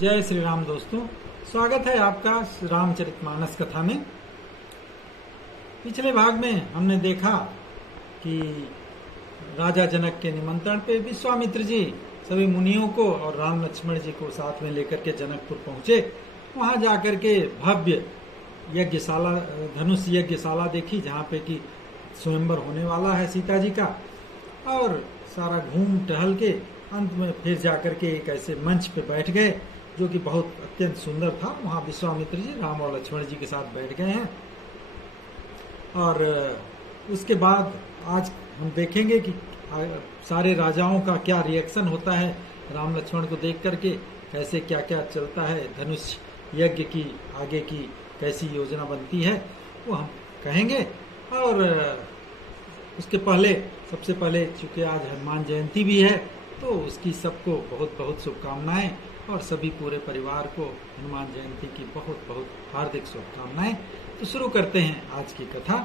जय श्री राम दोस्तों, स्वागत है आपका रामचरितमानस कथा में। पिछले भाग में हमने देखा कि राजा जनक के निमंत्रण पे विश्वामित्र जी सभी मुनियों को और राम लक्ष्मण जी को साथ में लेकर के जनकपुर पहुंचे। वहां जाकर के भव्य यज्ञशाला, धनुष यज्ञशाला देखी, जहाँ पे कि स्वयंवर होने वाला है सीता जी का। और सारा घूम टहल के अंत में फिर जाकर के एक ऐसे मंच पे बैठ गए जो कि बहुत अत्यंत सुंदर था। वहाँ विश्वामित्र जी राम और लक्ष्मण जी के साथ बैठ गए हैं। और उसके बाद आज हम देखेंगे कि सारे राजाओं का क्या रिएक्शन होता है राम लक्ष्मण को देख करके, कैसे क्या क्या चलता है, धनुष यज्ञ की आगे की कैसी योजना बनती है, वो हम कहेंगे। और उसके पहले सबसे पहले चूंकि आज हनुमान जयंती भी है, तो उसकी सबको बहुत बहुत शुभकामनाएं और सभी पूरे परिवार को हनुमान जयंती की बहुत बहुत हार्दिक शुभकामनाएं। तो शुरू करते हैं आज की कथा।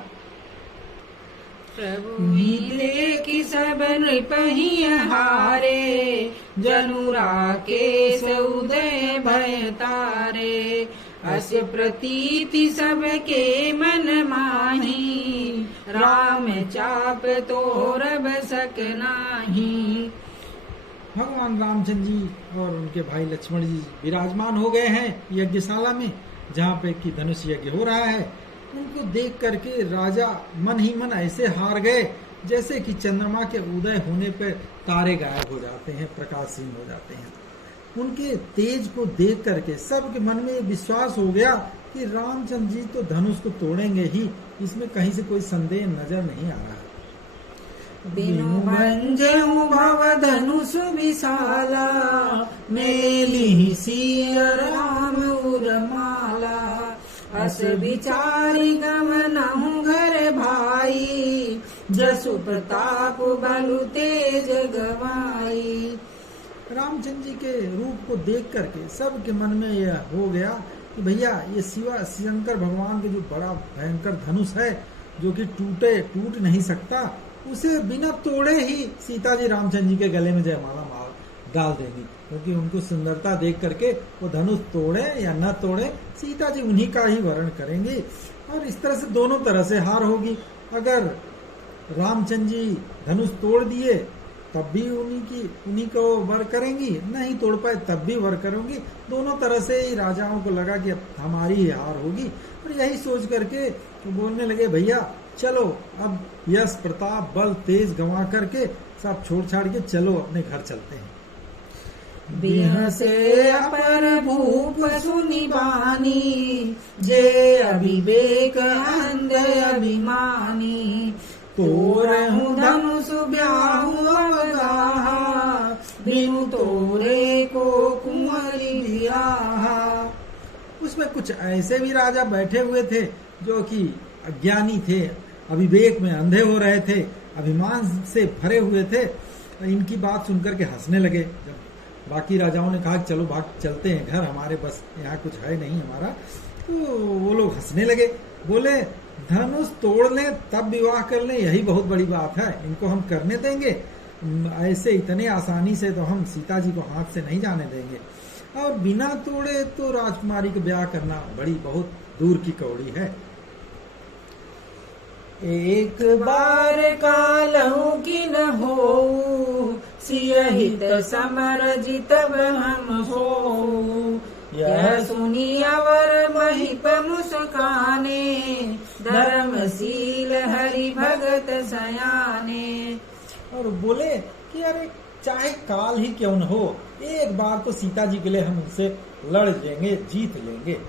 प्रभु मिले कि सब नृपहि हारे, जनुरा के उदय भय तारे। अस्य प्रतीति सबके मन माही, राम चाप तोरब सक नाही। भगवान रामचंद्र जी और उनके भाई लक्ष्मण जी विराजमान हो गए हैं यज्ञशाला में, जहाँ पे कि धनुष यज्ञ हो रहा है। उनको देख करके राजा मन ही मन ऐसे हार गए जैसे कि चंद्रमा के उदय होने पर तारे गायब हो जाते हैं, प्रकाशहीन हो जाते हैं। उनके तेज को देख करके सबके मन में विश्वास हो गया कि रामचंद्र जी तो धनुष को तोड़ेंगे ही, इसमें कहीं से कोई संदेह नजर नहीं आ रहा है। बिनु भंजहु भव धनुष विशाला, मेली सिय राम उरमाला। अस विचारी गमनहु घर भाई, जसु प्रताप बलु तेज गवाई। रामचंद्र जी के रूप को देख करके सबके मन में यह हो गया कि भैया ये शिवा शंकर भगवान के जो बड़ा भयंकर धनुष है, जो कि टूट नहीं सकता, उसे बिना तोड़े ही सीता जी रामचंद्र जी के गले में जयमाला माल डाल देंगी। क्योंकि उनको सुंदरता देख करके वो धनुष तोड़े या न तोड़े, सीता जी उन्हीं का ही वर्ण करेंगी। और इस तरह से दोनों तरह से हार होगी। अगर रामचंद्र जी धनुष तोड़ दिए तब भी उन्हीं को वर करेंगी, नहीं तोड़ पाए तब भी वर करेंगी। दोनों तरह से ही राजाओं को लगा कि अब हमारी ही हार होगी। और यही सोच करके तो बोलने लगे, भैया चलो अब यश प्रताप बल तेज गंवा करके सब छोड़ छाड़ के चलो अपने घर चलते हैं। बिहसे अपर भूप सुनि बानी, जे अविवेक अंध अभिमानी। तोरहु धनुष ब्याहु अवगाहा, बिनु तोरे को कुंवरी ब्याहा। उसमें कुछ ऐसे भी राजा बैठे हुए थे जो कि अज्ञानी थे, अविवेक में अंधे हो रहे थे, अभिमान से भरे हुए थे। इनकी बात सुनकर के हंसने लगे। जब बाकी राजाओं ने कहा चलो भाग चलते हैं घर, हमारे बस यहाँ कुछ है नहीं हमारा, तो वो लोग हंसने लगे। बोले धनुष तोड़ लें तब विवाह कर लें, यही बहुत बड़ी बात है, इनको हम करने देंगे? ऐसे इतने आसानी से तो हम सीता जी को हाथ से नहीं जाने देंगे। और बिना तोड़े तो राजकुमारी का ब्याह करना बड़ी बहुत दूर की कौड़ी है। एक बार कालहु कि न हो, सियहित समर जितब हम हो। यह सुनी अवर महिप मुस्काने, धर्मशील हरि भगत सयाने। और बोले कि अरे चाहे काल ही क्यों न हो, एक बार तो सीता जी के लिए हम उनसे लड़ लेंगे, जीत लेंगे।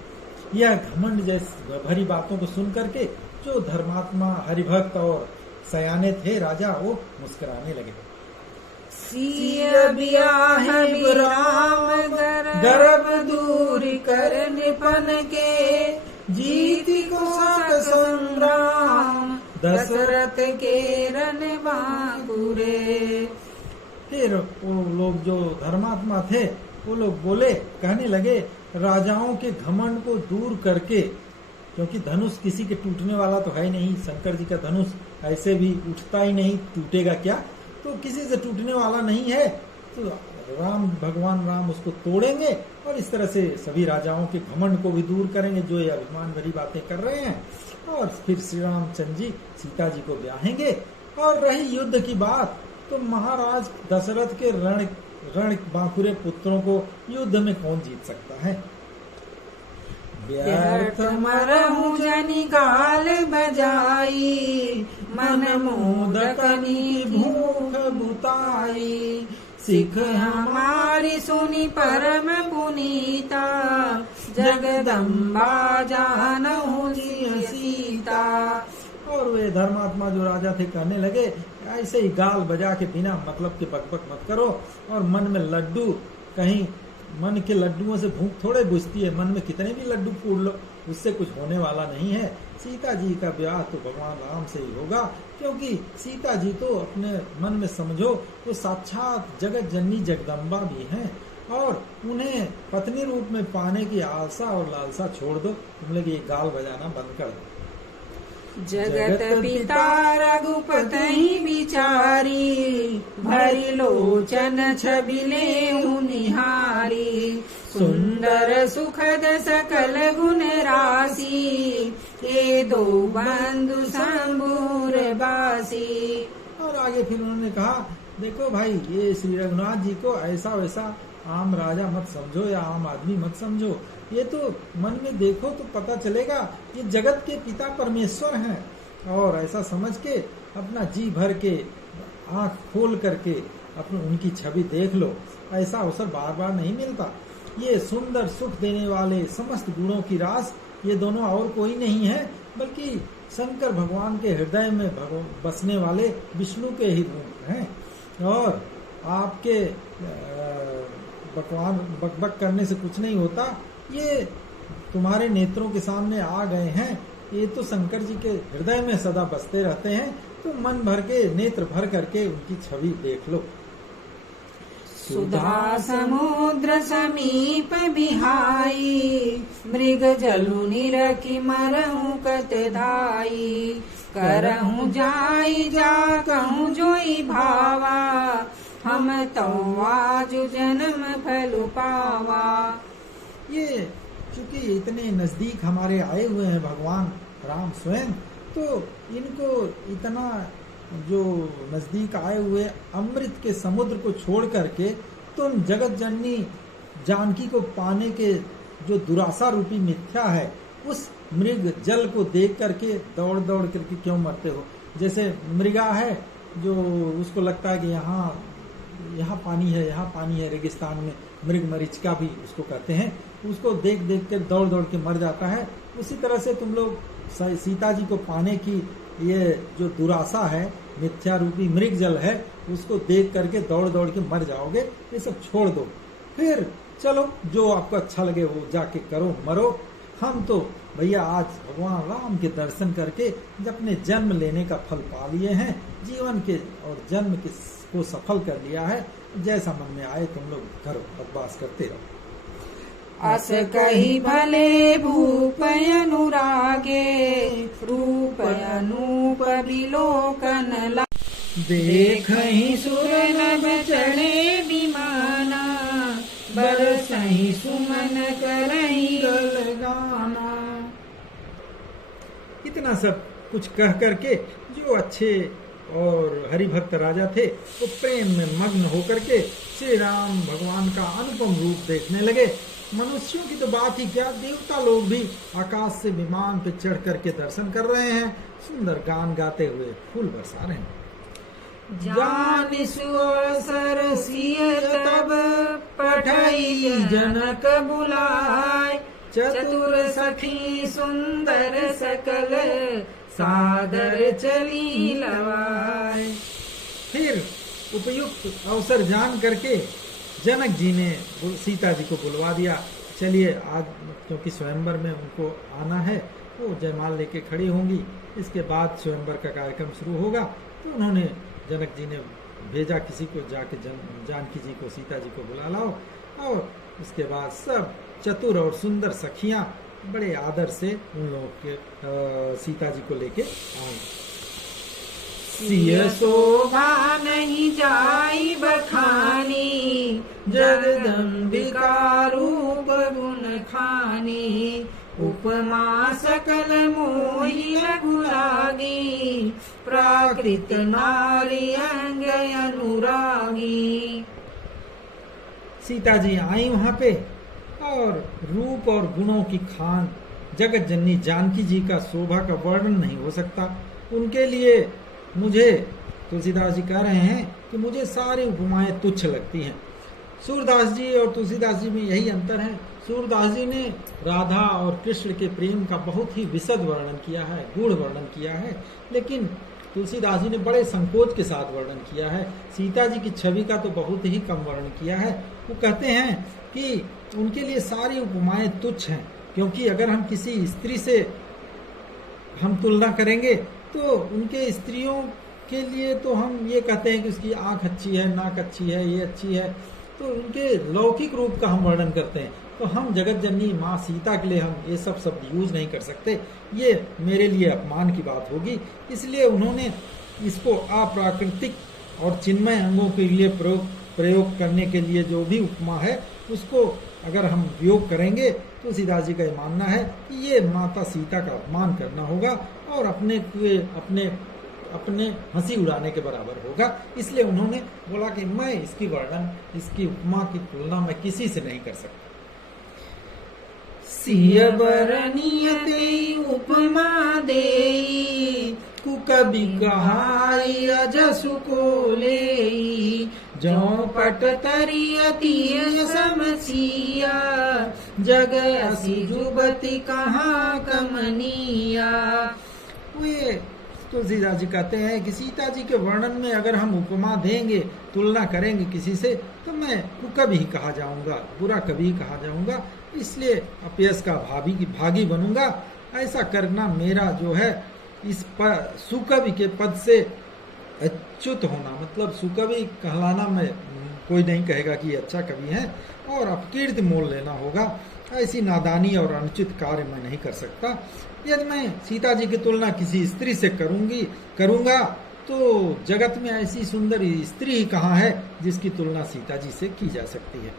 यह घमंड जैसी भरी बातों को सुन करके जो धर्मात्मा हरिभक्त और सयाने थे राजा, वो मुस्कुराने लगे। सिय ब्याह राम गर्भ दूर कर निपन के, जीति को संग्राम दशरथ के रन बांकुरे। फिर वो लोग जो धर्मात्मा थे वो लोग बोले, कहने लगे राजाओं के घमंड को दूर करके, क्योंकि धनुष किसी के टूटने वाला तो है नहीं, शंकर जी का धनुष ऐसे भी उठता ही नहीं, टूटेगा क्या, तो किसी से टूटने वाला नहीं है। तो भगवान राम उसको तोड़ेंगे और इस तरह से सभी राजाओं के घमंड को भी दूर करेंगे जो ये अभिमान भरी बातें कर रहे हैं। और फिर श्री रामचंद्र जी सीता जी को ब्याहेंगे। और रही युद्ध की बात, तो महाराज दशरथ के रण बांकुरे पुत्रों को युद्ध में कौन जीत सकता है। व्यर्थ मरहु जनि गाल बजाई, मन मोदकनि भूख बुताई। सिख हमारी सुनी परम पुनीता, जगदम्बा जानहु सीता। और वे धर्मात्मा जो राजा थे कहने लगे, ऐसे ही गाल बजा के बिना मतलब के बकबक मत करो। और मन में लड्डू, कहीं मन के लड्डुओं से भूख थोड़े बुझती है, मन में कितने भी लड्डू फोड़ लो उससे कुछ होने वाला नहीं है। सीता जी का ब्याह तो भगवान राम से ही होगा, क्योंकि सीता जी तो अपने मन में समझो तो साक्षात जगत जननी जगदम्बा भी हैं। और उन्हें पत्नी रूप में पाने की आशा और लालसा छोड़ दो, तुम लोग ये गाल बजाना बंद कर दो। जगत पिता रघुपति विचारी, भरी लोचन छबिले निहारी। सुंदर सुखद सकल गुण राशि, ये दो बंधु शंभुर बासी। और आगे फिर उन्होंने कहा, देखो भाई, ये श्री रघुनाथ जी को ऐसा वैसा आम राजा मत समझो या आम आदमी मत समझो। ये तो मन में देखो तो पता चलेगा ये जगत के पिता परमेश्वर हैं। और ऐसा समझ के अपना जी भर के आंख खोल करके अपने उनकी छवि देख लो। ऐसा अवसर बार बार नहीं मिलता। ये सुंदर सुख देने वाले समस्त गुणों की रास ये दोनों और कोई नहीं है, बल्कि शंकर भगवान के हृदय में बसने वाले विष्णु के ही रूप हैं। और आपके बकबक करने से कुछ नहीं होता। ये तुम्हारे नेत्रों के सामने आ गए हैं, ये तो शंकर जी के हृदय में सदा बसते रहते हैं। तो मन भर के नेत्र भर करके उनकी छवि देख लो। सुधा समुद्र समीप बिहाई, मृग जलु निरखि मरहु कत धाई। करहु जाई जा कहूँ जोई भावा, हम तो आज जन्म फल पावा। ये चूंकि इतने नजदीक हमारे आए हुए हैं भगवान राम स्वयं, तो इनको इतना जो नजदीक आए हुए अमृत के समुद्र को छोड़ करके तुम जगत जननी जानकी को पाने के जो दुरासा रूपी मिथ्या है उस मृग जल को देख करके दौड़ दौड़ करके क्यों मरते हो। जैसे मृगा है जो उसको लगता है कि यहाँ पानी है, यहाँ पानी है। रेगिस्तान में मृग मरीचिका भी उसको कहते हैं, उसको देख देख कर दौड़ दौड़ के मर जाता है। उसी तरह से तुम लोग सीता जी को पाने की ये जो दुरासा है, मिथ्या रूपी मृग जल है, उसको देख करके दौड़ दौड़ के मर जाओगे। ये सब छोड़ दो, फिर चलो जो आपको अच्छा लगे वो जाके करो, मरो। हम तो भैया आज भगवान राम के दर्शन करके अपने जन्म लेने का फल पा लिए हैं, जीवन के और जन्म के को सफल कर लिया है। जैसा मन में आए तुम लोग करो, बकवास करते रहो। अस कही भले भूप अनुरागे, रूप अनूप विलोकन ला। देखहि सुर नभ चढ़े विमाना, बरसहि सुमन करहि गल गाना। इतना सब कुछ कह करके जो अच्छे और हरिभक्त राजा थे वो प्रेम में मग्न होकर के श्री राम भगवान का अनुपम रूप देखने लगे। मनुष्यों की तो बात ही क्या, देवता लोग भी आकाश से विमान पे चढ़ करके दर्शन कर रहे हैं, सुंदर गान गाते हुए फूल बरसा रहे हैं। जान सुअवसर सिय तब पठई जनक बुलाय, चतुर सखी सुंदर सकल सादर चली लवाय। फिर उपयुक्त अवसर जान करके जनक जी ने सीता जी को बुलवा दिया। चलिए आज क्योंकि स्वयंवर में उनको आना है, वो जयमाल लेके खड़ी होंगी, इसके बाद स्वयंवर का कार्यक्रम शुरू होगा। तो उन्होंने जनक जी ने भेजा किसी को, जाके जानकी जी को, सीता जी को बुला लाओ। और उसके बाद सब चतुर और सुंदर सखियां बड़े आदर से उन लोगों के सीता जी को लेके आए। सिय शोभा नहीं जाई बखानी, जगदम्बिका रूप गुण खानी, उपमा सकल मोहि लघु लागी, प्राकृत नारी अंग अनुरागी। सीता जी आई वहां पे और रूप और गुणों की खान जगत जननी जानकी जी का शोभा का वर्णन नहीं हो सकता। उनके लिए मुझे तुलसीदास जी कह रहे हैं कि मुझे सारी उपमाएं तुच्छ लगती हैं। सूरदास जी और तुलसीदास जी में यही अंतर है। सूरदास जी ने राधा और कृष्ण के प्रेम का बहुत ही विशद वर्णन किया है, गूढ़ वर्णन किया है, लेकिन तुलसीदास जी ने बड़े संकोच के साथ वर्णन किया है। सीता जी की छवि का तो बहुत ही कम वर्णन किया है। वो कहते हैं कि उनके लिए सारी उपमाएं तुच्छ हैं, क्योंकि अगर हम किसी स्त्री से हम तुलना करेंगे तो उनके स्त्रियों के लिए तो हम ये कहते हैं कि उसकी आंख अच्छी है, नाक अच्छी है, ये अच्छी है, तो उनके लौकिक रूप का हम वर्णन करते हैं। तो हम जगत जननी माँ सीता के लिए हम ये सब शब्द यूज नहीं कर सकते, ये मेरे लिए अपमान की बात होगी। इसलिए उन्होंने इसको अप्राकृतिक और चिन्मय अंगों के लिए प्रयोग करने के लिए जो भी उपमा है उसको अगर हम उपयोग करेंगे तो सीताजी जी का ये मानना है कि ये माता सीता का अपमान करना होगा और अपने हंसी उड़ाने के बराबर होगा। इसलिए उन्होंने बोला कि मैं इसकी वर्णन, इसकी उपमा की तुलना मैं किसी से नहीं कर सकता। सिय बरनियते उपमा देई, कुकबि कहाई अजसु को लेई, जो पट तरियति समसिया, जग असी जुबति कहाँ कमनिया। वे तुलसीदास जी कहते हैं कि सीता जी के वर्णन में अगर हम उपमा देंगे, तुलना करेंगे किसी से, तो मैं कुकबि ही कहा जाऊंगा, बुरा कभी कहा जाऊंगा, इसलिए अपयश का भागी बनूंगा। ऐसा करना मेरा जो है इस पर सुकवि के पद से अच्युत होना, मतलब सुकवि कहलाना में कोई नहीं कहेगा कि ये अच्छा कवि है, और अपकीर्ति मोल लेना होगा। ऐसी नादानी और अनुचित कार्य मैं नहीं कर सकता। यदि मैं सीता जी की तुलना किसी स्त्री से करूंगा तो जगत में ऐसी सुंदर स्त्री ही कहाँ है जिसकी तुलना सीता जी से की जा सकती है।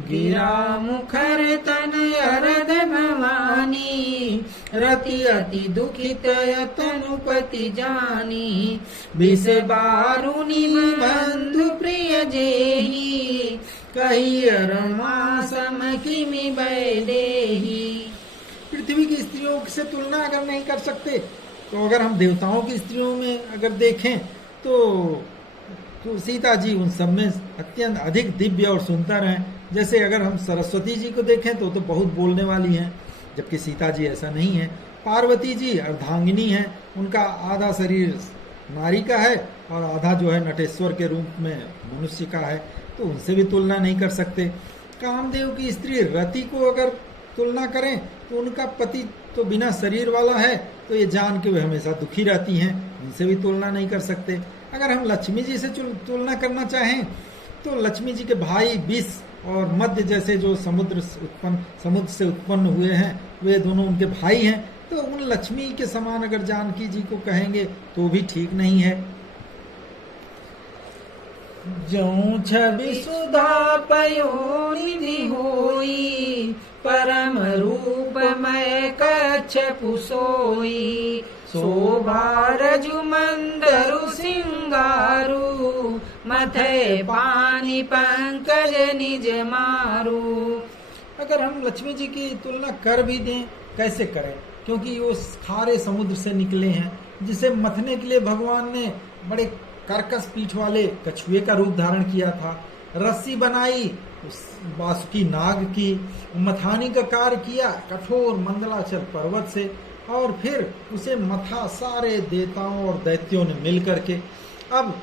गिरा मुखर तन अरद भवानी, रति अति दुखित तनुपति जानी, विष बारुनि बंधु प्रिय जेही, कही रमा समखिमि बैदेही। पृथ्वी की स्त्रियों से तुलना अगर नहीं कर सकते तो अगर हम देवताओं की स्त्रियों में अगर देखें तो सीता जी उन सब में अत्यंत अधिक दिव्य और सुंदर हैं। जैसे अगर हम सरस्वती जी को देखें तो बहुत बोलने वाली हैं, जबकि सीता जी ऐसा नहीं है। पार्वती जी अर्धांगिनी हैं, उनका आधा शरीर नारी का है और आधा जो है नटेश्वर के रूप में मनुष्य का है, तो उनसे भी तुलना नहीं कर सकते। कामदेव की स्त्री रति को अगर तुलना करें तो उनका पति तो बिना शरीर वाला है, तो ये जान के वे हमेशा दुखी रहती हैं, उनसे भी तुलना नहीं कर सकते। अगर हम लक्ष्मी जी से तुलना करना चाहें तो लक्ष्मी जी के भाई विष और मध्य जैसे जो समुद्र से उत्पन्न हुए हैं, वे दोनों उनके भाई हैं, तो उन लक्ष्मी के समान अगर जानकी जी को कहेंगे तो भी ठीक नहीं है। जो छवि सुधा पयोनिधि होई, परम रूप मय कच्छपु सोई, शोभा रजु मंदरु सिंगारू, मथे पानी पंकज निज मारू। अगर हम लक्ष्मी जी की तुलना कर भी दें, कैसे करें, क्योंकि वो खारे समुद्र से निकले हैं, जिसे मथने के लिए भगवान ने बड़े कर्कश पीठ वाले कछुए का रूप धारण किया था, रस्सी बनाई उस वासुकी नाग की, मथानी का कार्य किया कठोर मंदलाचल पर्वत से, और फिर उसे मथा सारे देवताओं और दैत्यों ने मिल करके। अब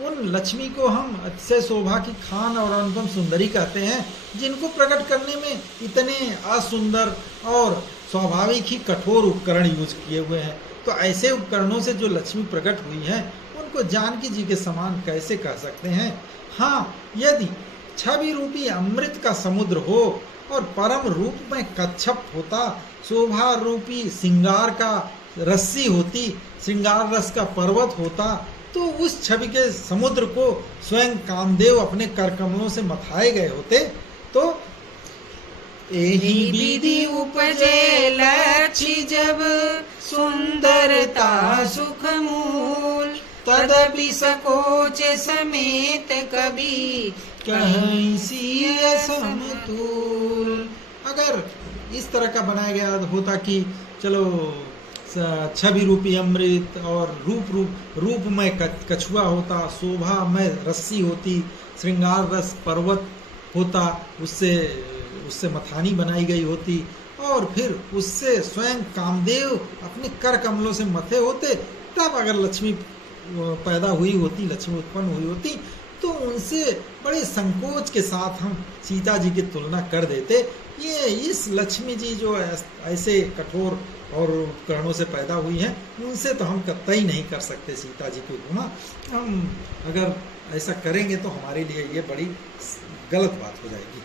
उन लक्ष्मी को हम अतिशय शोभा की खान और अनुपम सुंदरी कहते हैं, जिनको प्रकट करने में इतने असुंदर और स्वाभाविक ही कठोर उपकरण यूज किए हुए हैं। तो ऐसे उपकरणों से जो लक्ष्मी प्रकट हुई है उनको जानकी जी के समान कैसे कह सकते हैं। हाँ, यदि छवि रूपी अमृत का समुद्र हो और परम रूप में कच्छप होता, शोभा रूपी श्रृंगार का रस्सी होती, श्रृंगार रस का पर्वत होता, तो उस छवि के समुद्र को स्वयं कामदेव अपने कर कमलों से मथाए गए होते। तो एहि विधि उपजे लक्ष्य जब सुंदरता सुख मूल, तदपि सकोच समेत कभी कहीं सिय समतुल। अगर इस तरह का बनाया गया होता कि चलो छवि रूपी अमृत और रूपमय कछुआ होता, शोभामय रस्सी होती, श्रृंगार रस पर्वत होता, उससे मथानी बनाई गई होती, और फिर उससे स्वयं कामदेव अपने कर कमलों से मथे होते, तब अगर लक्ष्मी पैदा हुई होती, लक्ष्मी उत्पन्न हुई होती, तो उनसे बड़े संकोच के साथ हम सीता जी की तुलना कर देते। ये इस लक्ष्मी जी जो ऐसे कठोर और उपकरणों से पैदा हुई हैं, उनसे तो हम कतई नहीं कर सकते सीता जी की तुलना। हम अगर ऐसा करेंगे तो हमारे लिए ये बड़ी गलत बात हो जाएगी।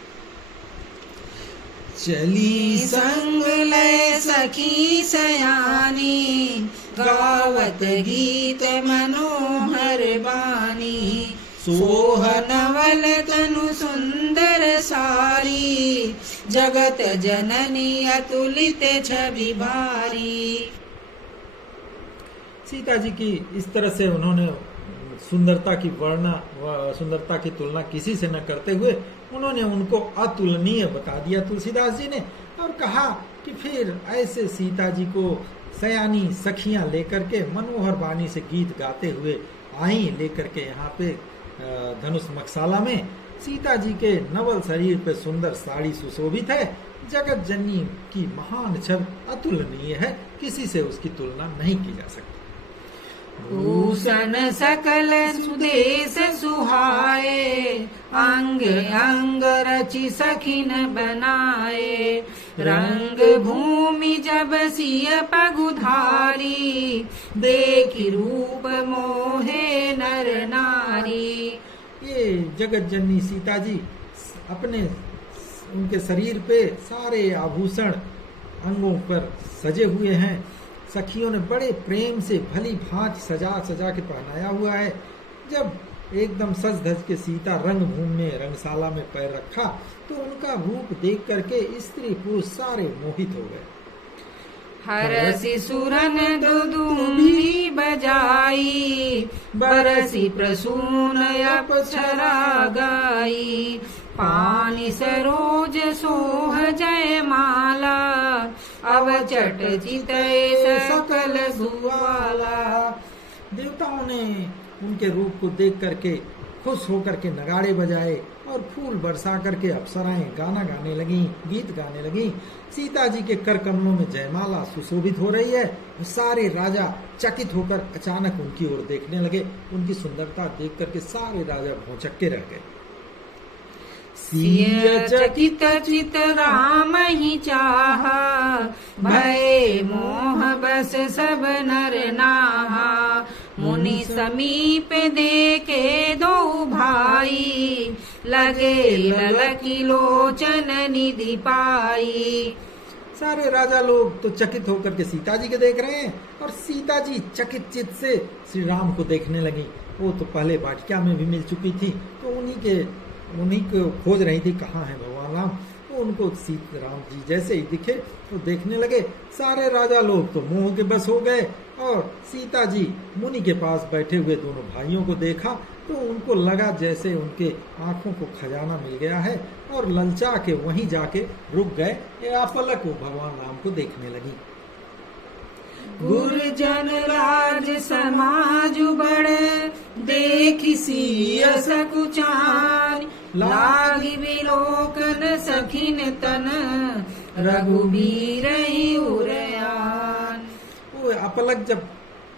चली संग लय सखी सयानी, गावत गीत मनोहर बानी, सोह नवल तनु सुंदर सारी, जगत जननी अतुलित छवि भारी। सीता जी की इस तरह से उन्होंने सुंदरता की तुलना किसी से न करते हुए उन्होंने उनको अतुलनीय बता दिया तुलसीदास जी ने, और कहा कि फिर ऐसे सीता जी को सयानी सखियां लेकर के मनोहर वाणी से गीत गाते हुए आई, लेकर के यहाँ पे धनुष मकसाला में। सीता जी के नवल शरीर पे सुंदर साड़ी सुशोभित है, जगत जननी की महान छवि अतुलनीय है, किसी से उसकी तुलना नहीं की जा सकती। भूषण सकल सुदेश सुहाए, अंग अंग रचि सखिन बनाए, रंग भूमि जब सिय पगुधारी, देखि रूप मोहे नर नारी। ये जगत जननी सीता जी अपने उनके शरीर पे सारे आभूषण अंगों पर सजे हुए हैं, सखियों ने बड़े प्रेम से भली भांति सजा सजा के पहनाया हुआ है। जब एकदम सज धज के सीता रंगभूमि में रंगशाला में पैर रखा, तो उनका रूप देख करके स्त्री पुरुष सारे मोहित हो गए। हरसि सुरन दुदुम्बी बजाई, बरसी प्रसून अप्सरा गाई, पानी सरोज सोह जय माला, अवचट चितय सकल सुवाला। देवताओं ने उनके रूप को देख करके खुश होकर के नगाड़े बजाए और फूल बरसा करके अप्सराएं गाना गाने लगी, गीत गाने लगी। सीता जी के कर कमलों में जयमाला सुशोभित हो रही है। सारे राजा चकित होकर अचानक उनकी ओर देखने लगे। उनकी सुंदरता देख करके सारे राजा भौचक्के रह गए। सिय चकित चित राम ही चाहा, भय मोह बस सब नर नाहा, मुनि समीप देखे दो भाई, लगे ललकी लोचन निधि पाई। सारे राजा लोग तो चकित होकर के सीता जी के देख रहे हैं, और सीता जी चकित चित से श्री राम को देखने लगी। वो तो पहले वाटिका में भी मिल चुकी थी, तो उन्हीं को खोज रही थी, कहाँ है भगवान राम। तो उनको सीता राम जी जैसे ही दिखे तो देखने लगे। सारे राजा लोग तो मोह के बस हो गए, और सीता जी मुनि के पास बैठे हुए दोनों भाइयों को देखा तो उनको लगा जैसे उनके आंखों को खजाना मिल गया है, और ललचा के वहीं जाके रुक गए। अपलक वो भगवान राम को देखने लगी। गुरजन राज समाज बड़, देखि सिय सकुचान, लागी विलोकन सखिन तन, रघुबीर उरयान। वो अपलक जब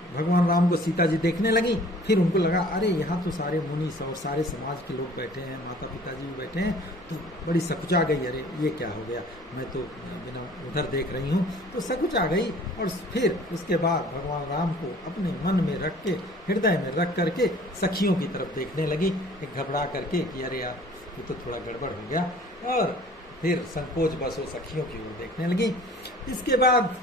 भगवान राम को सीता जी देखने लगी, फिर उनको लगा अरे यहाँ तो सारे मुनि और सारे समाज के लोग बैठे हैं, माता पिता जी भी बैठे हैं, तो बड़ी सकुचा गई। अरे ये क्या हो गया, मैं तो बिना उधर देख रही हूँ, तो सकुचा गई। और फिर उसके बाद भगवान राम को अपने मन में रख के, हृदय में रख करके सखियों की तरफ देखने लगी, घबरा करके कि अरे यार ये तो थोड़ा गड़बड़ हो गया। और फिर संकोच बस वो सखियों की ओर देखने लगी। इसके बाद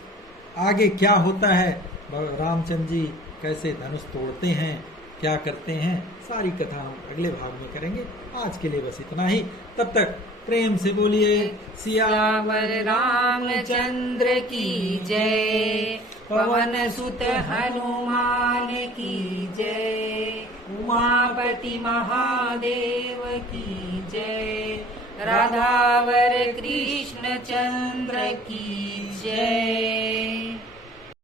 आगे क्या होता है, रामचंद्र जी कैसे धनुष तोड़ते हैं, क्या करते हैं, सारी कथा हम अगले भाग में करेंगे। आज के लिए बस इतना ही। तब तक प्रेम से बोलिए सियावर रामचंद्र की जय, पवन सुत हनुमान की जय, उमापति महादेव की जय, राधावर कृष्ण चंद्र की जय।